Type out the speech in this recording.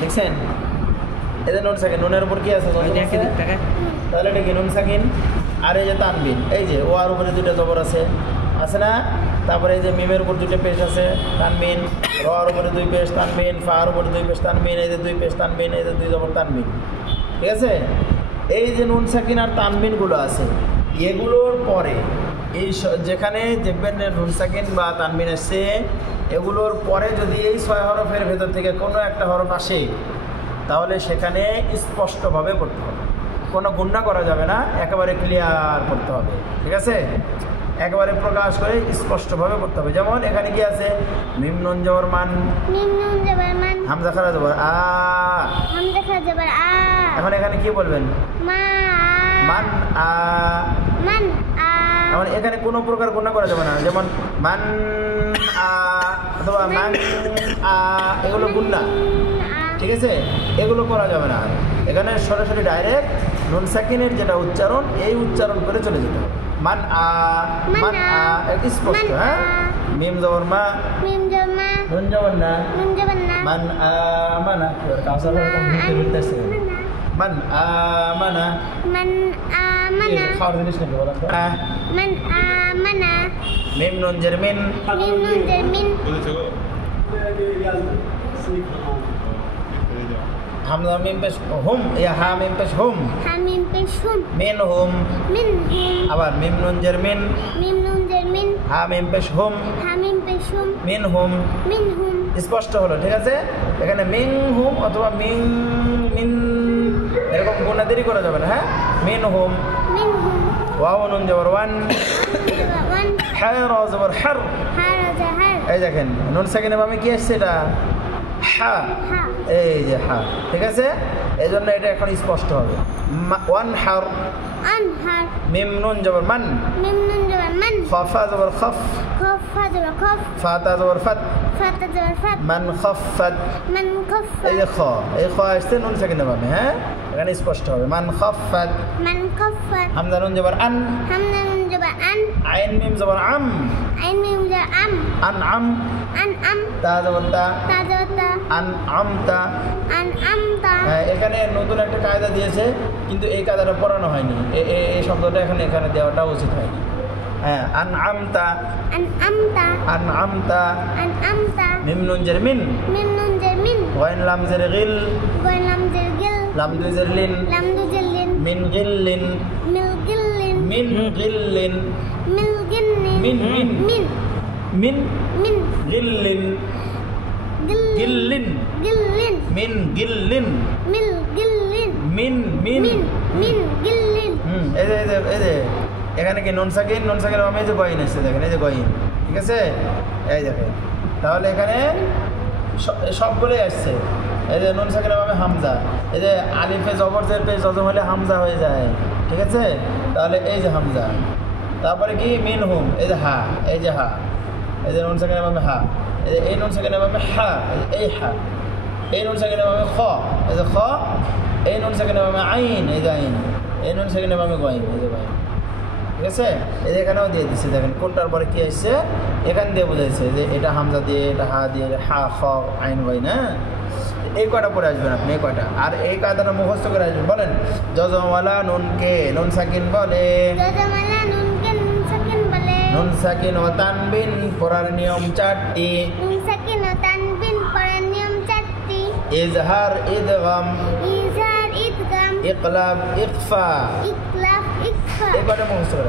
দেখছেন এই যে নুন সাকিন, নুনের উপর কি আছে? তাহলে এটা কি নুন সাকিন। আর এই যে তানবিন, এই যে ও আর উপরে দুইটা জবর আছে না? তারপরে এই যে মিমের উপর দুইটা পেশ আছে তানবিন, র আর উপরে দুই পেশ তানবিন, ফা আর উপরে দুই পেশ তানবিন, এই যে দুই পেশ তানবিন, এই যে দুই জবর তানবিন। ঠিক আছে? এই যে নুন সাকিন আর তানবিনগুলো আছে, এগুলোর পরে এই যেখানে দেখবেন নুন সাকিন বা তানবিন আসছে, এগুলোর পরে যদি এই 6 হরফের ভেতর থেকে কোনো একটা হরফ আসে, তাহলে সেখানে স্পষ্টভাবে পড়তে হবে, কোনো গুণনা করা যাবে না, একেবারে ক্লিয়ার করতে হবে। ঠিক আছে? একেবারে প্রকাশ করে স্পষ্টভাবে করতে হবে। যেমন এখানে কি আছে? মিম নুন জবর মান, হামজা খারা জবর আ, এখন এখানে কি বলবেন? মান আ। এখন এখানে কোনো প্রকার গুণনা করা যাবে না, যেমন মান আ অথবা মান আ, এগুলো গুণনা। ঠিক আছে? এগুলো করা যাবে না। এখানে সরাসরি ডাইরেক্ট নুন সাকিনের যেটা উচ্চারণ, এই উচ্চারণ করে চলে যেতে হবে। মান আ, মান আ, স্পষ্ট। হ্যাঁ, মিম জবর মা, নুন জবর না, মান আ মানা, কাউসার এরকম ভুলতে ভুলতেছে। মান আ মানা, খাওয়ার জিনিস নাকি বলা? মান আ মানা, মিম নুন জের মিন, হামজা মিম পেশ হুম, ইয়া হা মিম পেশ হুম, মিন হুম। আবার মিম নুন জের মিন, হা মিম পেশ হুম, মিন হুম। স্পষ্ট হলো। ঠিক আছে? এখানে মিন হুম অথবা মিন মিন এরকম গুণা দেরি করা যাবে না। হ্যাঁ, মিন হুম। ওয়াও নুন জবর ওয়ান, হা র জবর হার। এই দেখেন নুন সাকিনের বামে কি আসছে? এটা হা, এই যে হা। ঠিক আছে? এই জন্য এটা এখন স্পষ্ট হবে। ওয়ান হার, মিম নুন জবর মান, খফা জবর খফ, ফাতা জবর ফাত, মান খফাত। এই যে খ, এই খ আসছে নুন সাকিনের বামে। হ্যাঁ, এখানে স্পষ্ট হবে। মান খফাত, হামজা নুন জবর আন, আইন মিম জবর আম, আন আম, তা জবর তা, আন আমতা। এখানে নতুন একটা কায়দা দিয়েছে, কিন্তু এই কায়দাটা পড়ানো হয়নি। এই শব্দটা এখানে দেওয়াটা উচিত হয়নি। হ্যাঁ, আন আমতা, আন আমতা। মিম নুন জের মিন, গইন লাম জের গিল, লাম দুই জের লিন, মিন গিল্লিন, মিন গিল্লিন, মিন গিল্লিন, গিল্লিন, মিন গিল্লিন, মিন এই যে এখানে কি নুন সাকিন, নুন সাকিনের বামে যে গইন আসছে, দেখেন এই যে গইন। ঠিক আছে? এই দেখেন, তাহলে এখানে সবগুলোই আসছে। এই যে নুন সাকিনের বামে হামজা, এই যে আলিফে জবর জের পেশ জজম হলে হামজা হয়ে যায়। ঠিক আছে? তাহলে এই যে হামজা, তারপরে কি মিন হুম, এই যে হা, এই যে হা, এই যে নুন সাকিনের বামে হা, এই নুন সাকিনের বামে হা, এই হা, এই নুন সাকিনের বামে খ, এই যে খ, এই নুন সাকিনের বামে আইন, এই যে আইন, এই নুন সাকিনের বামে গইন, এই যে গইন। ঠিক আছে? এই যে এখানেও দিয়ে দিচ্ছে, দেখেন কোনটার পরে কি আসছে এখান দিয়ে বোঝাইছে যে এটা হামজা দিয়ে, এটা হা দিয়ে, হা খ আইন গইন। হ্যাঁ, এই কয়টা পরে আসবেন আপনি, এই কয়টা। আর এই কায়দাটা মুখস্থ করে আসবেন। বলেন, জজমওয়ালা নুনকে নুন সাকিন বলে, নুন সাকিন ও তানবিন পড়ার নিয়ম 4টি, ইজহার, ইদগাম, ইকলাব, ইখফা। এই কয়টা মুখস্থ করে